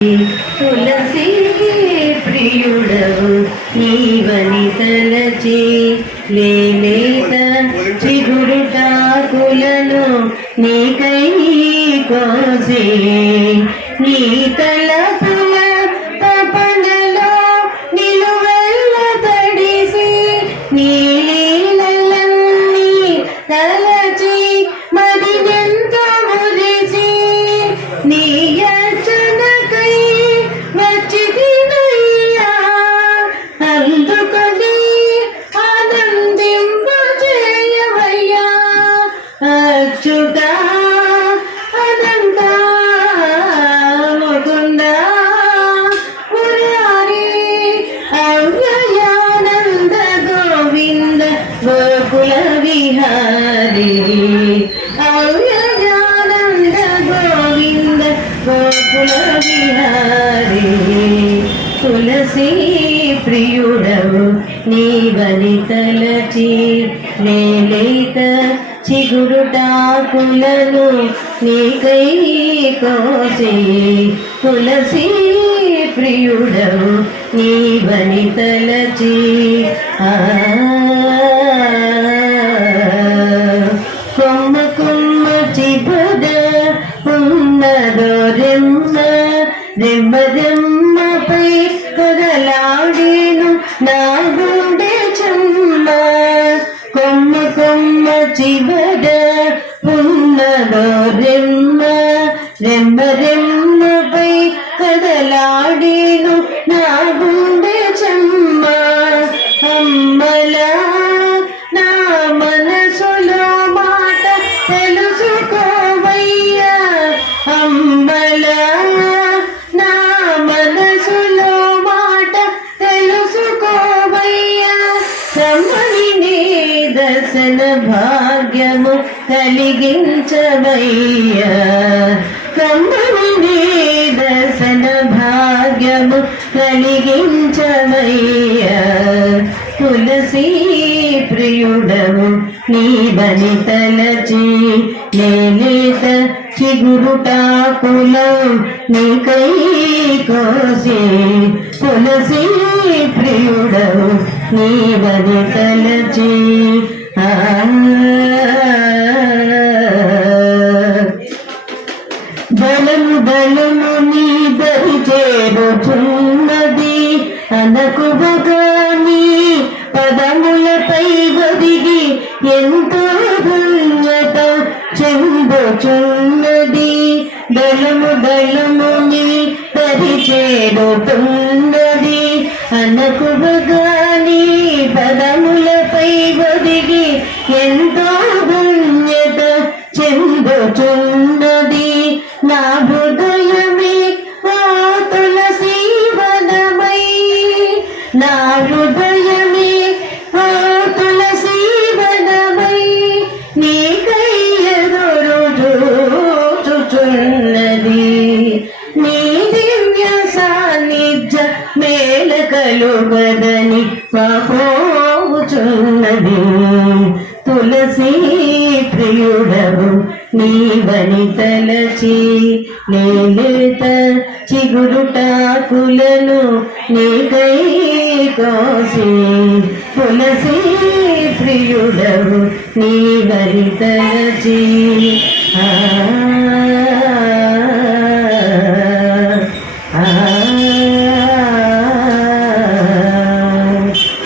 తులసి ప్రియుడవు నీవని తలచి లేలేత చిగురుటాకులను నీకై కోసి నీ తలపుల తపనలో నిలువెల్ల తడిసి నీ లీలలన్నీ తలచి మదినెంతో మురిసి నీ అందుకని ఆనందింపజేయవయ్యా అచ్యుతా అనంత ముకుంద మురారి అవ్యయానంద గోవింద గోకుల విహారీ అవ్యయానంద గోవింద గోకుల విహారీ తులసి ప్రియుడవు నీవని తలచి లేలేత చిగురుటాకులను నీకై కోసి తులసి ప్రియుడవు నీవని తలచి కొమ్మ కొమ్మ చిబుద ఉన్నదో రెమ్మ రెమ్మ రెమ్మపై కదలాడేను నా గుండె చెమ్మ కొమ్మ కొమ్మ చివర ఉన్నదో రెమ్మ రెమ్మ రెమ్మపై కదలాడేను నా గుండె చెమ్మ అమ్మలా నా మనసులో మాట తెలుసుకోవయ్యా అమ్మలా నా మనసులో మాట తెలుసుకోవయ్యా రమ్మని నీ దర్శన భాగ్యము కలిగించవయ్యా రమ్మని నీ దర్శన భాగ్యము కలిగించవయ్యా తులసి ప్రియుడవు నీవని తలచి లేలేత చిగురుటాకులం నీకై కోసి తులసి ప్రియుడవు నీవని తలచి బలము బలము నీ దరి చేరుచున్నది అనకువగాని పదములపై ఒదిగి ఎంతో పుణ్యత చెందుచున్నది దళము దళము నీ దరి చేరుతున్నది అనకువగాని పదములపై ఒదిగి ఎంతో పుణ్యత చెందుచున్నది నా హృదయమే ఓ తులసి వనమై నా హృదయమే ఓ తులసి వనమై నీకై ఎదురు చూచుచున్నది నీ దివ్య సాన్నిధ్య మేల కలుగదని పోవుచున్నది తులసి ప్రియుడవు నీవని తలచి లేలేత చిగురుటాకులను నీకై కోసి తులసి ప్రియుడవు నీవని తలచి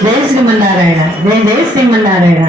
జయ శ్రీమన్నారాయణ జయ జయ శ్రీమన్నారాయణ.